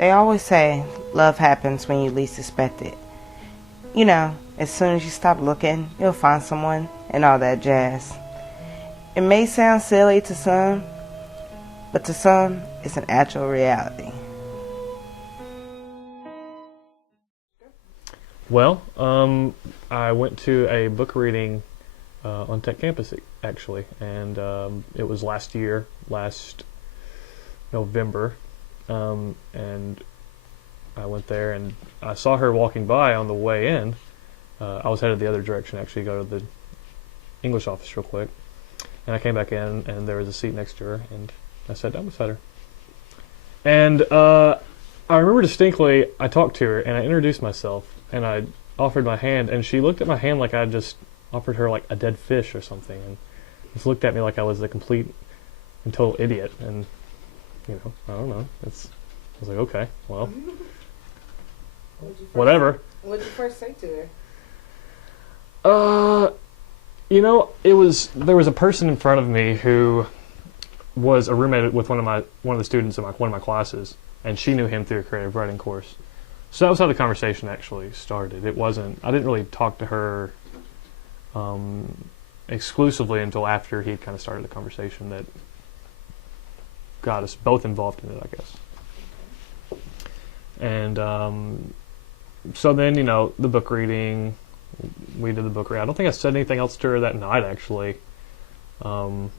They always say love happens when you least expect it. You know, as soon as you stop looking, you'll find someone and all that jazz. It may sound silly to some, but to some, it's an actual reality. Well, I went to a book reading on Tech Campus, actually, and it was last November, and I went there, and I saw her walking by on the way in. I was headed the other direction, actually, go to the English office real quick, and I came back in, and there was a seat next to her, and I sat down beside her. And I remember distinctly, I talked to her, and I introduced myself, and I offered my hand, and she looked at my hand like I just offered her like a dead fish or something, and just looked at me like I was a complete and total idiot. And I don't know. I was like, okay, well, whatever. What did you first say to There her? was a person in front of me who was a roommate with one of the students in one of my classes, and she knew him through a creative writing course. So that was how the conversation actually started. I didn't really talk to her exclusively until after he'd kind of started the conversation that got us both involved in it, I guess. And so then, the book reading, we did the book reading. I don't think I said anything else to her that night, actually. And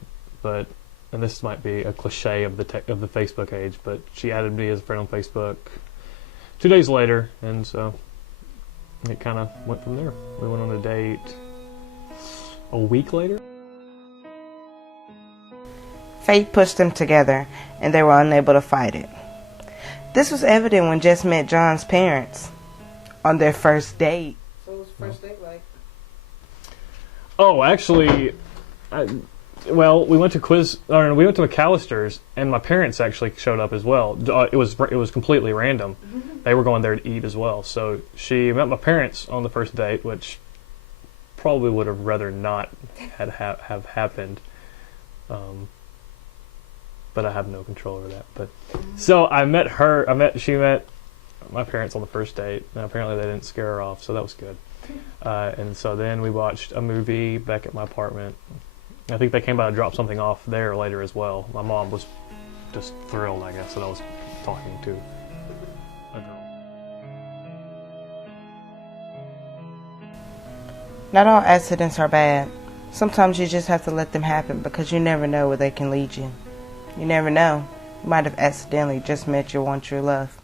this might be a cliche of the Facebook age, but she added me as a friend on Facebook 2 days later, and so it kind of went from there. We went on a date a week later. Fate pushed them together, and they were unable to fight it. This was evident when Jess met John's parents on their first date. So what was the first date like? Oh, actually, we went to McAllister's, and my parents actually showed up as well. It was completely random. They were going there to eat as well. So she met my parents on the first date, which probably would have rather not have happened. But I have no control over that. But so she met my parents on the first date, and apparently they didn't scare her off, so that was good. And so then we watched a movie back at my apartment. I think they came by to drop something off there later as well. My mom was just thrilled, I guess, that I was talking to a girl. Not all accidents are bad. Sometimes you just have to let them happen because you never know where they can lead you. You never know. You might have accidentally just met your one true love.